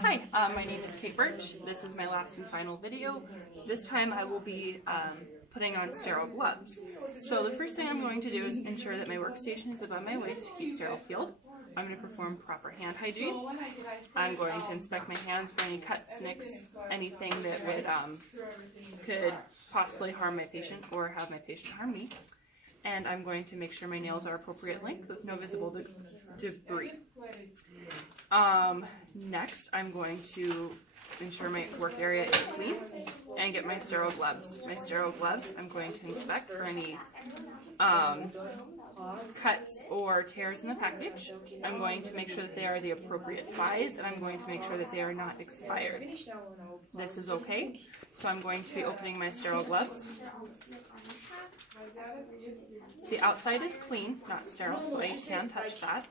Hi, my name is Kate Birch. This is my last and final video. This time I will be putting on sterile gloves. So the first thing I'm going to do is ensure that my workstation is above my waist to keep sterile field. I'm going to perform proper hand hygiene. I'm going to inspect my hands for any cuts, nicks, anything that would could possibly harm my patient or have my patient harm me. And I'm going to make sure my nails are appropriate length with no visible debris. Next, I'm going to ensure my work area is clean and get my sterile gloves. My sterile gloves, I'm going to inspect for any cuts or tears in the package. I'm going to make sure that they are the appropriate size, and I'm going to make sure that they are not expired. This is okay, so I'm going to be opening my sterile gloves. The outside is clean, not sterile, so I can touch that.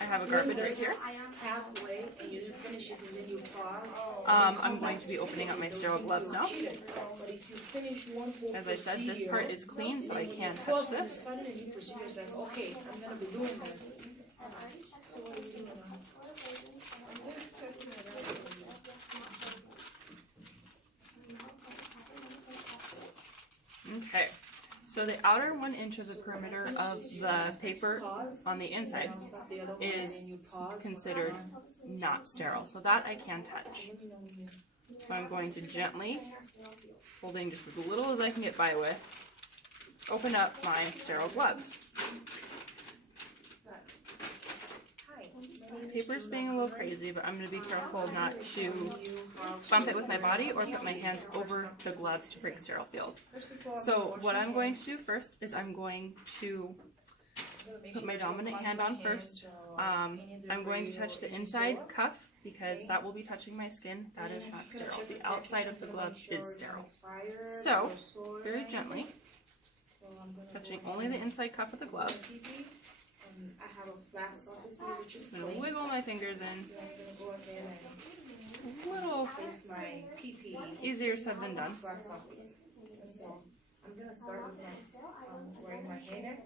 I have a garbage right here. I'm going to be opening up my sterile gloves now. As I said, this part is clean, so I can touch this. Okay, so the outer 1 inch of the perimeter of the paper on the inside is considered not sterile, so that I can touch. So I'm going to gently, holding just as little as I can get by with, open up my sterile gloves. The paper's being a little crazy, but I'm going to be careful not to bump it with my body or put my hands over the gloves to break sterile field. So what I'm going to do first is I'm going to put my dominant hand on first. I'm going to touch the inside cuff because that will be touching my skin. That is not sterile. The outside of the glove is sterile. So, very gently, touching only the inside cuff of the glove. I'm going to wiggle my fingers in. A little easier said than done. I'm going to start with wearing my hairnet. Okay.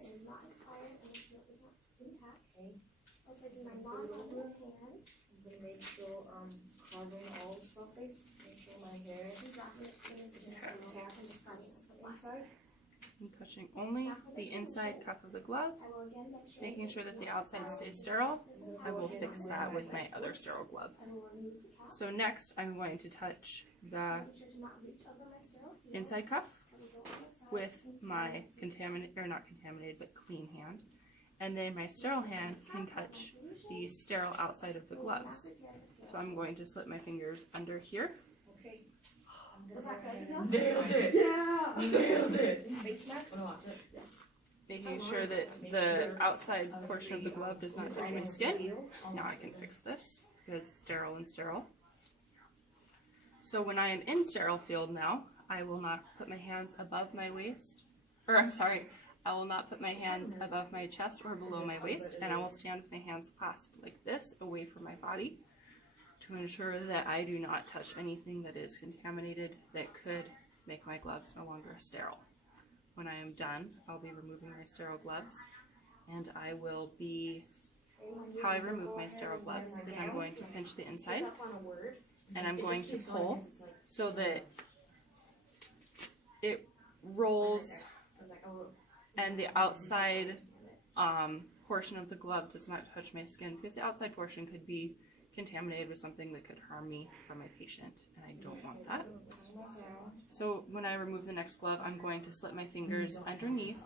I'm going to make sure covering all the surface. Make sure my hair is inside. I'm touching only the inside cuff of the glove, making sure that the outside stays sterile. I will fix that with my other sterile glove. So next, I'm going to touch the inside cuff with my clean hand, and then my sterile hand can touch the sterile outside of the gloves. So I'm going to slip my fingers under here. Okay. Nailed it! Yeah! Nailed it! Making sure that the outside portion of the glove does not touch my skin. Now I can fix this because sterile and sterile. So when I am in sterile field now, I will not put my hands above my waist, I will not put my hands above my chest or below my waist, and I will stand with my hands clasped like this, away from my body, to ensure that I do not touch anything that is contaminated that could make my gloves no longer sterile. When I am done, I'll be removing my sterile gloves, and I will be, how I remove my sterile gloves is I'm going to pinch the inside, and I'm going to pull so that it rolls and the outside portion of the glove does not touch my skin, because the outside portion could be contaminated with something that could harm me or my patient, and I don't want that. So when I remove the next glove, I'm going to slip my fingers underneath,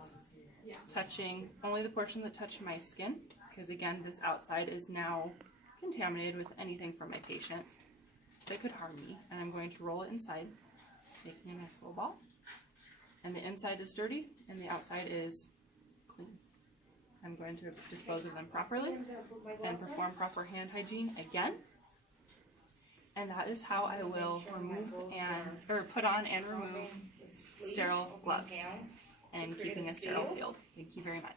touching only the portion that touched my skin, because again, this outside is now contaminated with anything from my patient that could harm me, and I'm going to roll it inside, making a nice little ball. And the inside is dirty, and the outside is clean. I'm going to dispose of them properly and perform proper hand hygiene again. And that is how I will put on and remove sterile gloves and keeping a sterile field. Thank you very much.